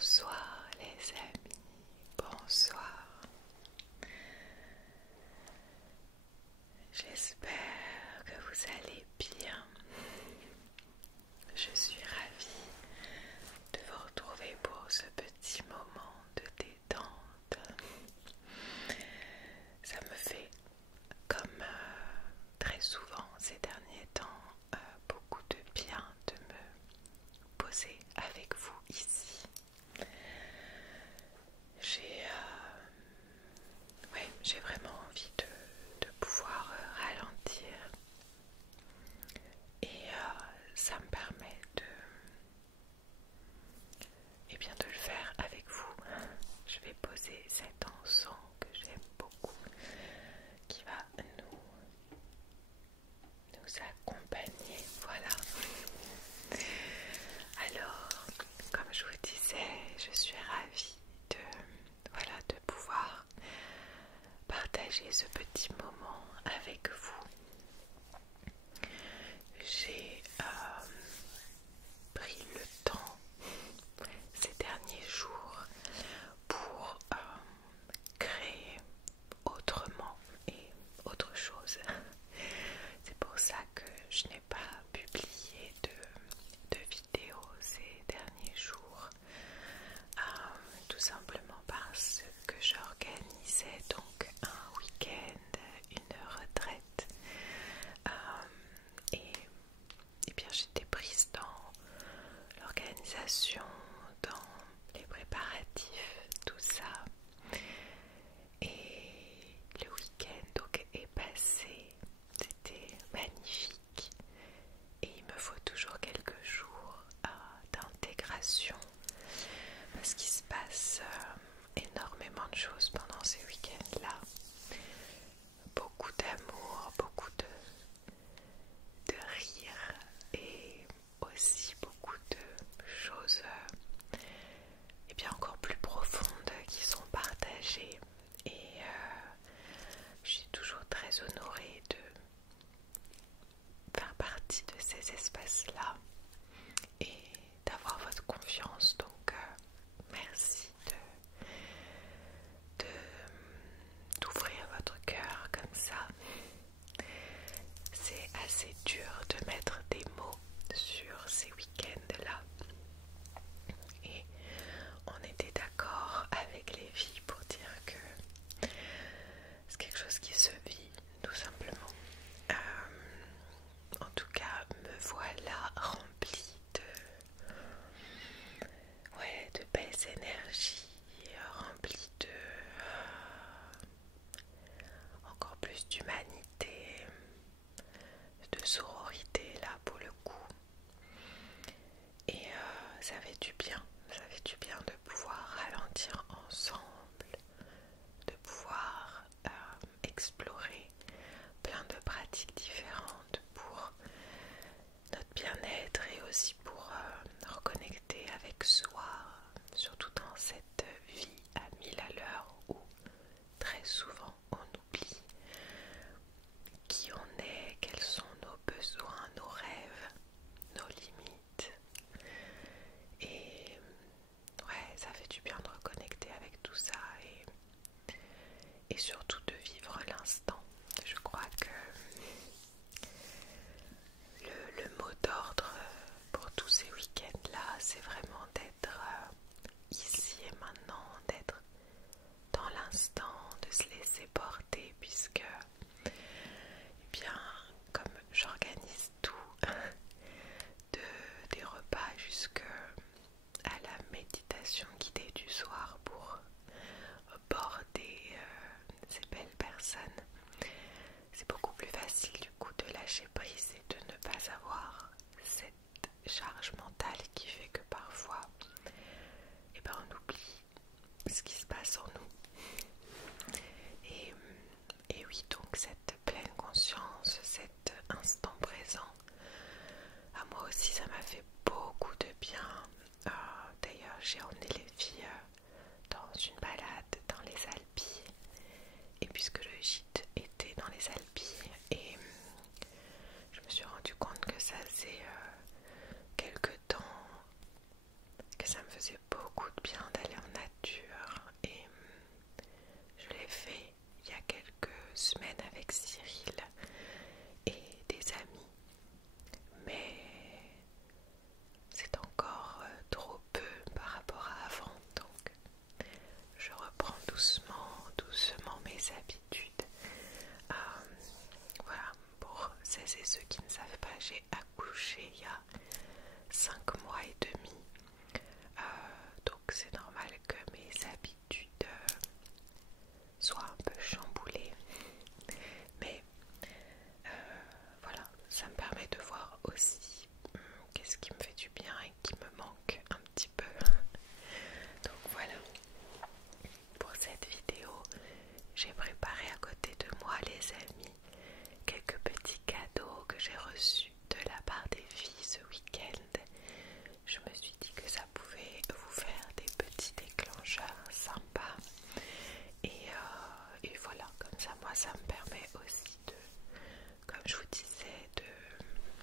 Bonsoir les amis, bonsoir. J'espère que vous allez bien. Je suis ravie de vous retrouver pour ce petit moment de détente. Ça me fait, comme très souvent ces derniers temps, beaucoup de bien de me poser avec vous ici. J'ai vraiment envie de pouvoir ralentir et ça me permet de le faire avec vous. Je vais poser cet encens que j'aime beaucoup qui va nous accompagner. Voilà. Alors, comme je vous disais, je suis ravie de pouvoir partager ce petit moment avec vous. J'ai pris le temps ces derniers jours pour créer autrement et autre chose. C'est pour ça que je n'ai pas publié de vidéos ces derniers jours, tout simplement parce que j'organisais donc un week-end, une retraite, et bien j'étais prise dans l'organisation, dans les préparatifs, tout ça. Et le week-end donc est passé, c'était magnifique. Et il me faut toujours quelques jours d'intégration parce qu'il se passe énormément de choses pendant ces week-ends-là. Beaucoup d'amour, beaucoup de rire et aussi beaucoup de choses encore plus profondes qui sont partagées. Et je suis toujours très honorée de faire partie de ces espaces-là et d'avoir votre confiance. Donc merci d'ouvrir votre cœur comme ça. C'est assez dur de mettre des mots sur ces week-ends-là. Et on était d'accord avec les filles pour dire que c'est quelque chose qui se vit tout simplement. En tout cas, me voilà remplie de belles énergies, remplie encore plus d'humanité, de sororité là pour le coup. Et ça fait du bien, de pouvoir ralentir ensemble, de pouvoir explorer plein de pratiques différentes pour notre bien-être et aussi pour reconnecter avec soi, surtout dans cette vie à 1000 à l'heure où très souvent on oublie qui on est, quels sont nos besoins, nos rêves, nos limites. Et ça fait du bien de reconnecter avec tout ça et surtout de vivre l'instant. Je crois que le mot d'ordre pour tous ces week-ends-là, c'est vraiment d'être ici et maintenant, d'être dans l'instant, de se laisser porter, puisque, comme j'organise tout, des repas jusqu'à la méditation guidée du soir pour border ces belles personnes, c'est beaucoup plus facile du coup de lâcher prise et de ne pas avoir cette charge mentale qui fait que parfois on oublie ce qui se passe en nous. Et oui, donc cette pleine conscience, cet instant présent, à moi aussi ça m'a fait beaucoup de bien. D'ailleurs j'ai emmené les filles dans une balade dans les Alpilles, et puisque le gîte était dans les Alpilles, et je me suis rendu compte que ça faisait quelque temps que ça me faisait beaucoup de bien d'aller en nature et je l'ai fait il y a quelques semaines avec Cyril et des amis, mais c'est encore trop peu par rapport à avant, donc je reprends doucement, doucement mes habitudes. Voilà, pour celles et ceux qui ne savent pas, j'ai accouché il y a 5 mois et demi, donc c'est normal que mes habitudes soient un peu chamboulées, mais voilà, ça me permet de voir aussi qu'est-ce qui me fait du bien et qui me manque un petit peu. Donc voilà, pour cette vidéo, j'ai préparé à côté de moi, les amis, quelques petits cadeaux que j'ai reçus de la part des filles ce week-end. Je me suis dit que ça pouvait vous faire des petits déclencheurs sympas. Et voilà, comme ça, moi, ça me permet aussi de, comme je vous disais,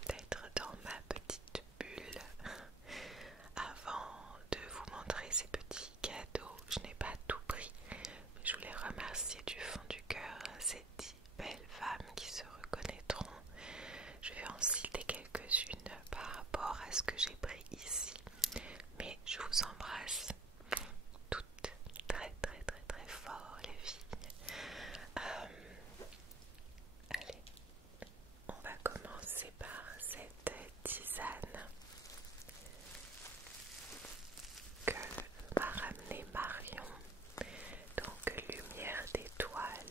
d'être dans ma petite bulle. Avant de vous montrer ces petits cadeaux, je n'ai pas tout pris, mais je voulais remercier du fond du cœur ces 10 belles femmes qui se reconnaîtront. Je vais en citer quelques-unes par rapport à ce que j'ai pris ici, mais je vous embrasse toutes très très très très fort, les filles. Allez, on va commencer par cette tisane que m'a ramené Marion, donc lumière d'étoile.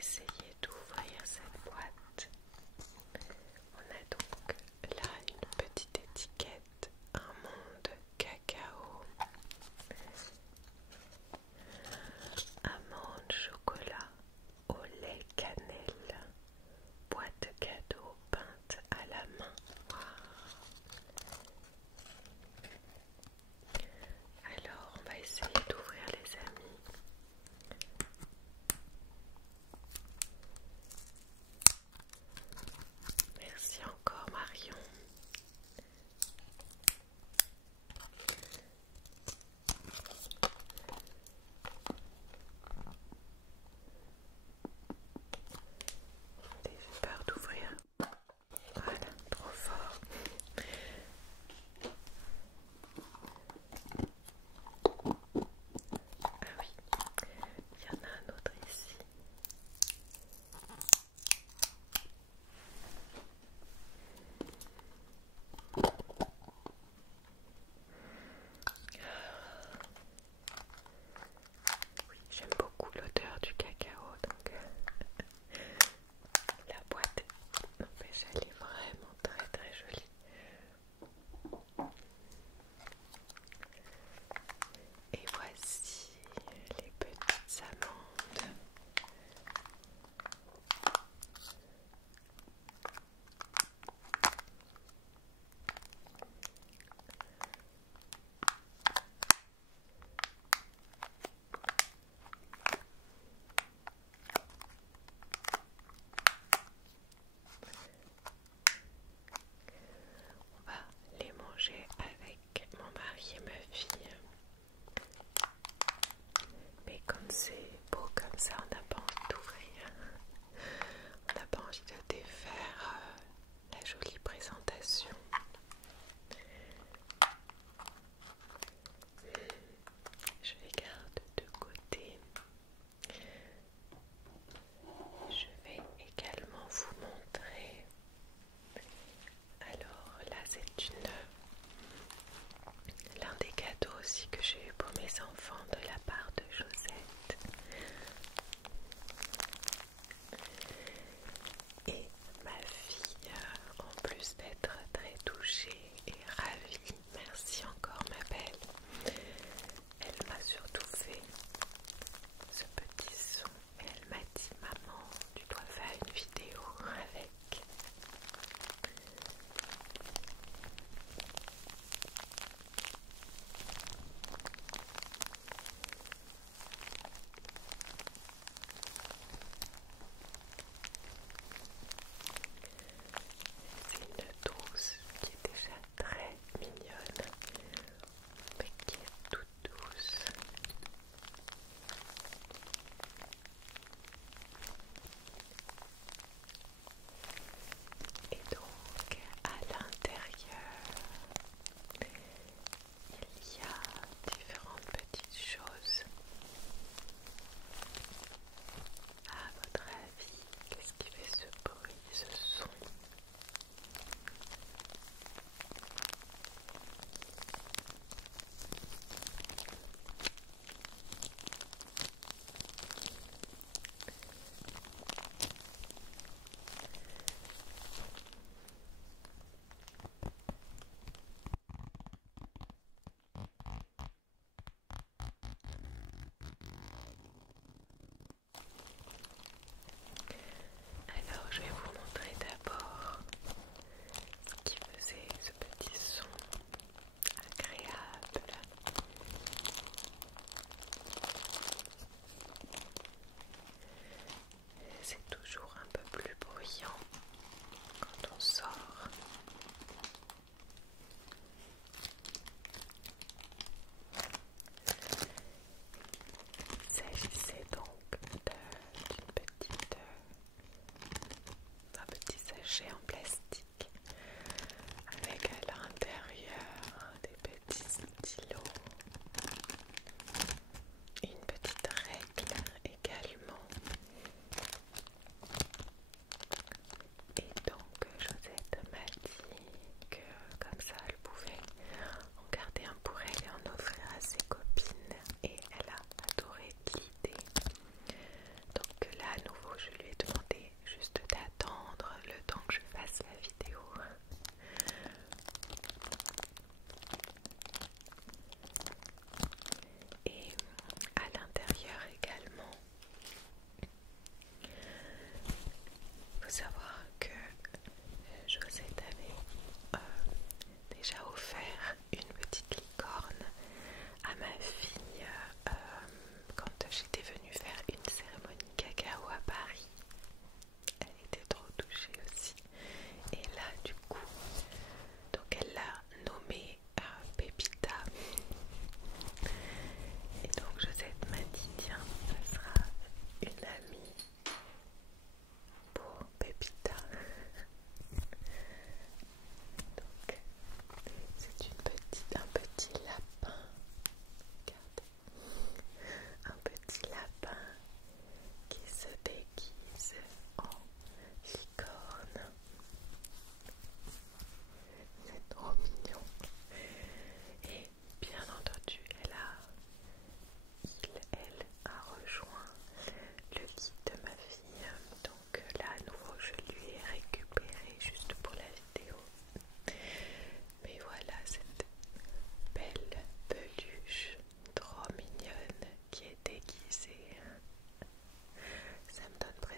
essayer d'ouvrir cette boîte. On a donc là une petite étiquette, un monde cacao, amande, chocolat, au lait, cannelle, boîte cadeau peinte à la main. Wow. Alors on va essayer d'ouvrir les amis. Merci encore Marion. J'ai peur d'ouvrir. Voilà, trop fort. Ah oui, il y en a un autre ici. Oui, j'aime beaucoup l'odeur du cacao, donc la boîte, n'empêche, elle est vraiment très très jolie. Et voici les petites amandes. On va les manger avec mon mari et ma fille. Mais comme c'est beau comme ça, on n'a pas envie d'ouvrir. On n'a pas envie de défaire la jolie présentation. Je les garde de côté. Je vais également vous montrer. Alors là, c'est l'un des cadeaux aussi que j'ai eu pour mes enfants de la part de Josette.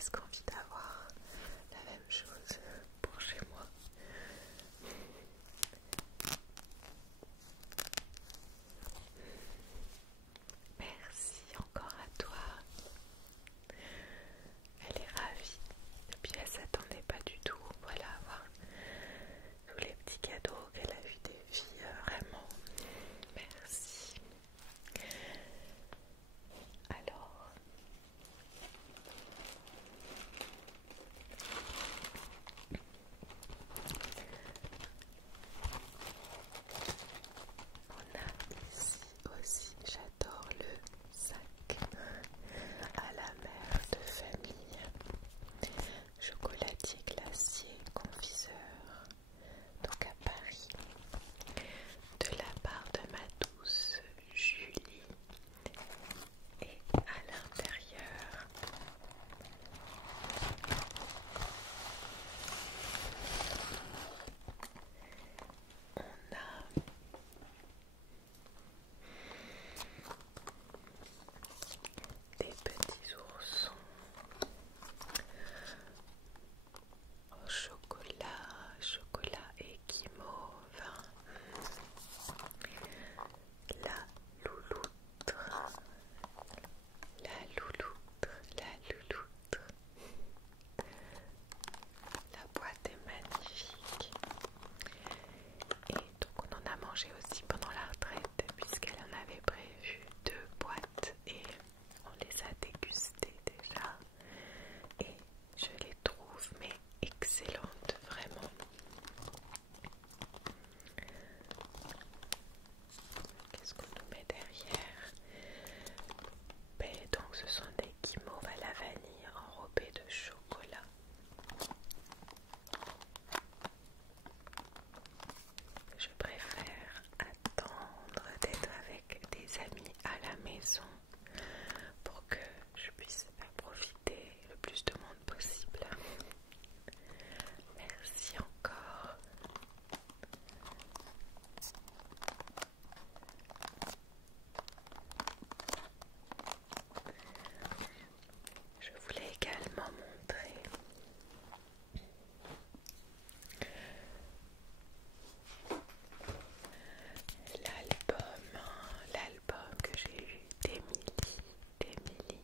presque envie d'avoir la même chose pour chez moi. Merci encore à toi. Elle est ravie. Et puis elle s'attendait pas du tout, voilà, à voir tous les petits cadeaux qu'elle a vu des filles. Vraiment, merci. Alors, on a ici aussi, j'adore le sac à la mère de famille, chocolatier glacier confiseur, donc à Paris, de la part de ma douce Julie. Et à l'intérieur, on a des petits oursons au chocolat et guimauve. La louloutre, la louloutre, la louloutre. La boîte est magnifique. Et donc on en a mangé aussi pendant la retraite puisqu'elle en avait prévu 2 boîtes et on les a dégustées déjà. Et je les trouve mais excellentes, vraiment. Qu'est-ce qu'on nous met derrière? Ben, donc ce sont des guimauves à la vanille enrobés de chocolat. Je préfère attendre d'être avec des amis à la maison pour que je puisse profiter le plus de monde possible. Merci encore. Je voulais également montrer l'album que j'ai eu d'Emily,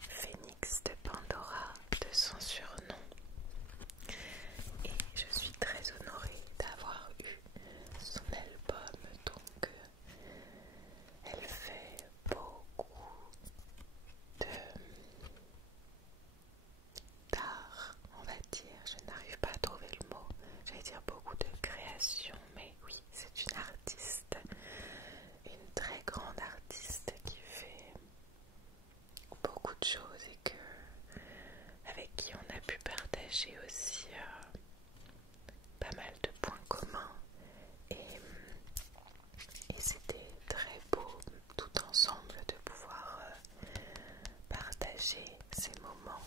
Phénix de Pandora, de son surnom. Et je suis très honorée d'avoir eu son album. Donc elle fait beaucoup d'art, on va dire. Je n'arrive pas à trouver le mot. J'allais dire beaucoup de création, mais oui, c'est une artiste, une très grande artiste qui fait beaucoup de choses et avec qui on a pu partager aussi pas mal de points communs. Et c'était très beau tout ensemble de pouvoir partager ces moments.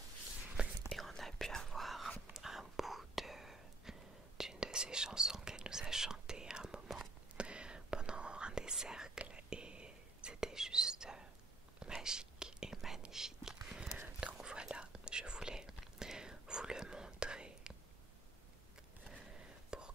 Et on a pu avoir un bout d'une de ces chansons qu'elle nous a chantées à un moment pendant un des cercles. Et c'était juste magique et magnifique. Donc voilà, je voulais vous le montrer pour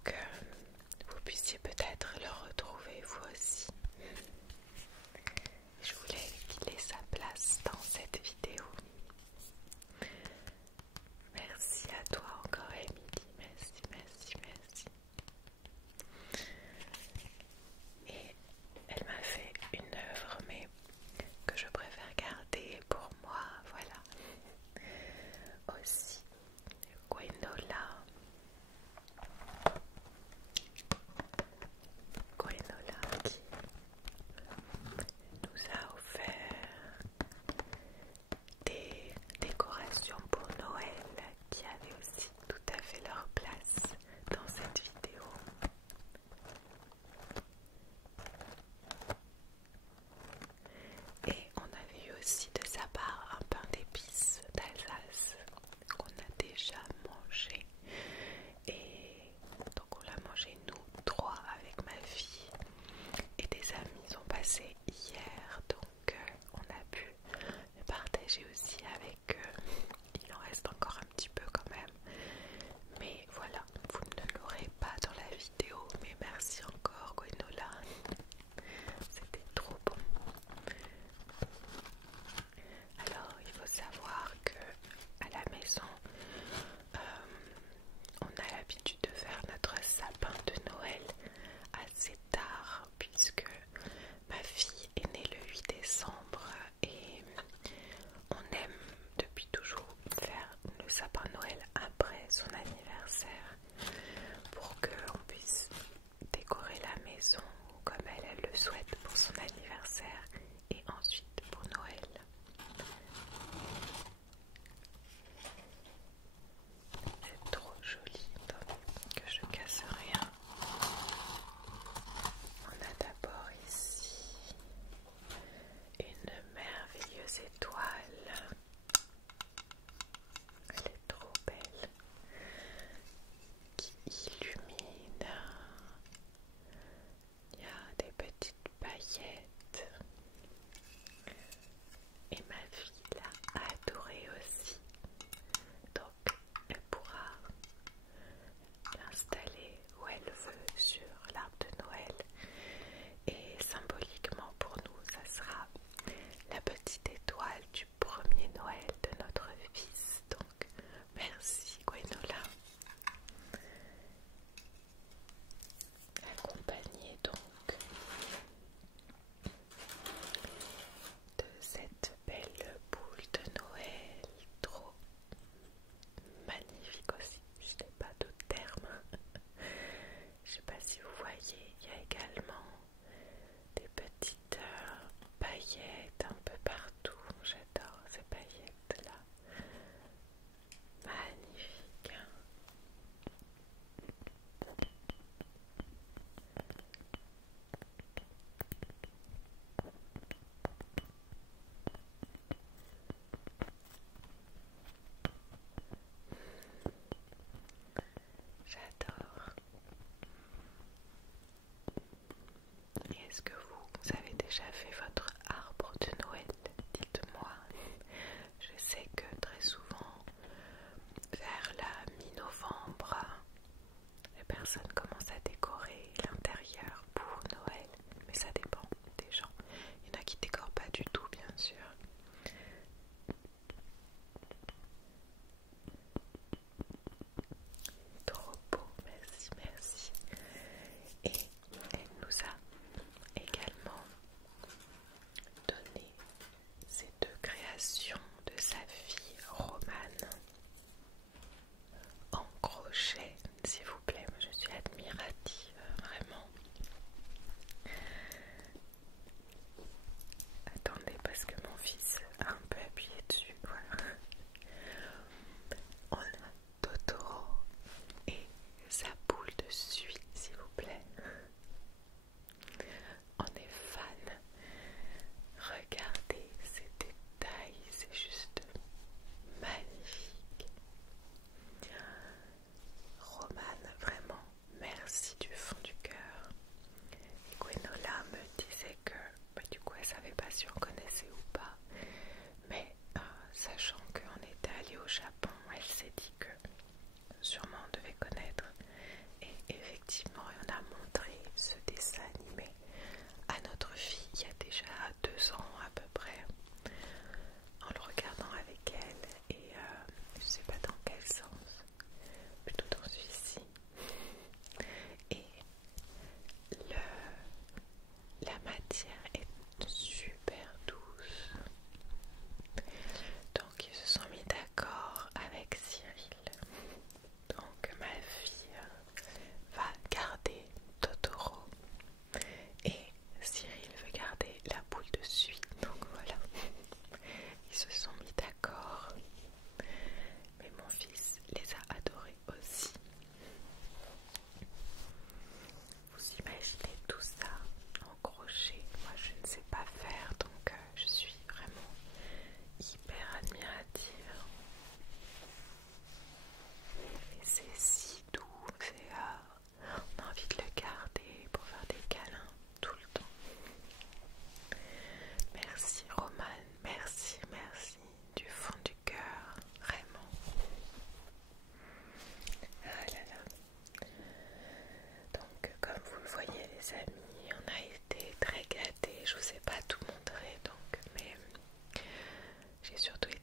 J'ai surtout